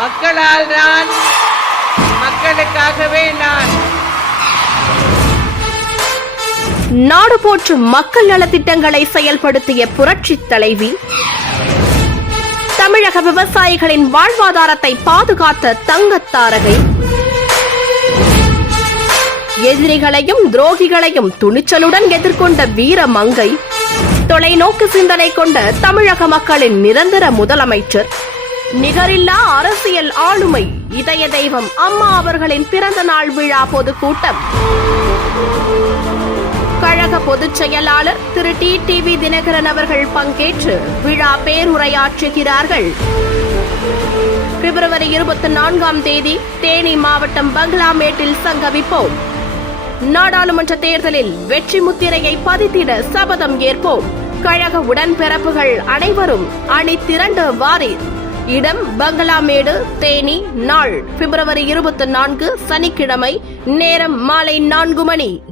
மக்களால் நான் மக்களுக்காகவே நான். நாடு போற்றும் மக்கள் நலத்திட்டங்களை செயல்படுத்திய புரட்சி தலைவி தமிழக விவசாயிகளின் வாழ்வாதாரத்தை பாதுகாத்த தங்கத்தாரகை எதிரிகளையும் துரோகிகளையும் துணிச்சலுடன் எதிர்கொண்ட வீர மங்கை தொலைநோக்கு சிந்தனை கொண்ட தமிழக மக்களின் நிரந்தர முதலமைச்சர் நிகரில்லா அரசியல் ஆளுமை. இதய தெய்வம் அம்மா அவர்களின் பிறந்த நாள் விழா பொதுக்கூட்டம். கழக பொதுச் செயலாளர் திரு டி டிவி தினகரன் அவர்கள் பங்கேற்று விழா பேருரையாற்றுகிறார்கள். பிப்ரவரி இருபத்தி நான்காம் தேதி தேனி மாவட்டம் பங்களாமேட்டில் சங்கமிப்போம். நாடாளுமன்ற தேர்தலில் வெற்றி முத்திரையை பதித்திட சபதம் ஏற்போம். கழக உடன்பிறப்புகள் அனைவரும் அணி திரண்டு வாரீர். இடம் பங்களாமேடு தேனி நாள். பிப்ரவரி இருபத்தி நான்கு சனிக்கிழமை நேரம் மாலை நான்கு மணி.